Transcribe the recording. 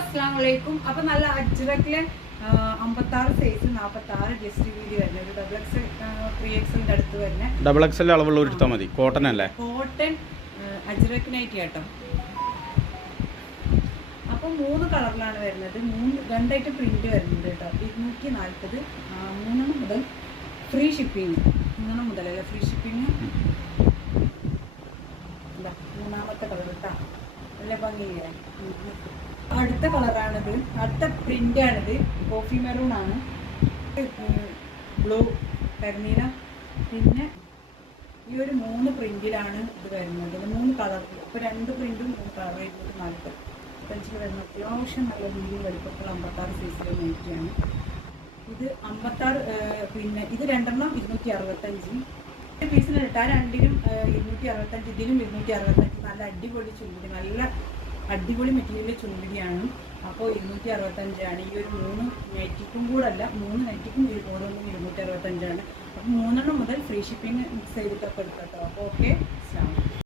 അസ്സലാമു അലൈക്കും. അപ്പോൾ നല്ല അജ്രക്കിലെ 56 സൈസ് 46 ജസ്റ്റ് വീതി വരുന്ന ഒരു ഡബിൾ എക്സൽ 3XL അടുത്ത് വരുന്ന ഡബിൾ എക്സൽ അളവുള്ള എടുത്താൽ മതി. കോട്ടൺ അല്ലേ? കോട്ടൺ അജ്രക്ക് നൈറ്റി കേട്ടോ. അപ്പോൾ 3 കളറിലാണ് വരുന്നത്. 2 പ്രിന്റ് വരുന്നുണ്ട് കേട്ടോ. 240 3 മുതൽ ഫ്രീ ഷിപ്പിംഗ്. 3 മുതലല്ല ഫ്രീ ഷിപ്പിംഗ്. മൂന്നാമത്തെ കളർ കേട്ടോ, നല്ല ഭംഗിയില്ലേ. അടുത്ത കളറാണിത്, അടുത്ത പ്രിൻ്റാണിത്. കോഫി മെറൂൺ ആണ്, ബ്ലൂ കരിനീല. പിന്നെ ഈ ഒരു 3 പ്രിന്റിലാണ് ഇത് വരുന്നത്. 3 കളർ. ഇപ്പോൾ 2 പ്രിന്റും 3 കളർ 245 വരുന്ന അത്യാവശ്യം നല്ല വീതി വലുപ്പമുള്ള 56 സൈസിലെ നൈറ്റിയാണ് ഇത്. 56 പിന്നെ ഇത് രണ്ടെണ്ണം 265. പീസിന് ഇട്ടാൽ രണ്ടിനും 265, ഇതിലും 265. നല്ല അടിപൊളി ചുണ്ടി, നല്ല അടിപൊളി മെറ്റീരിയൽ ചുണ്ടിയാണ്. അപ്പോൾ 265 ഈ ഒരു 3 നൈറ്റിക്കും കൂടെ അല്ല, 3 നൈറ്റിക്കും ഓരോന്നും 265. അപ്പോൾ 3 മുതൽ ഫ്രീ ഷിപ്പിംഗ് മിക്സ് ചെയ്തിട്ടൊക്കെ എടുക്കാം കേട്ടോ. അപ്പോൾ ഓക്കെ.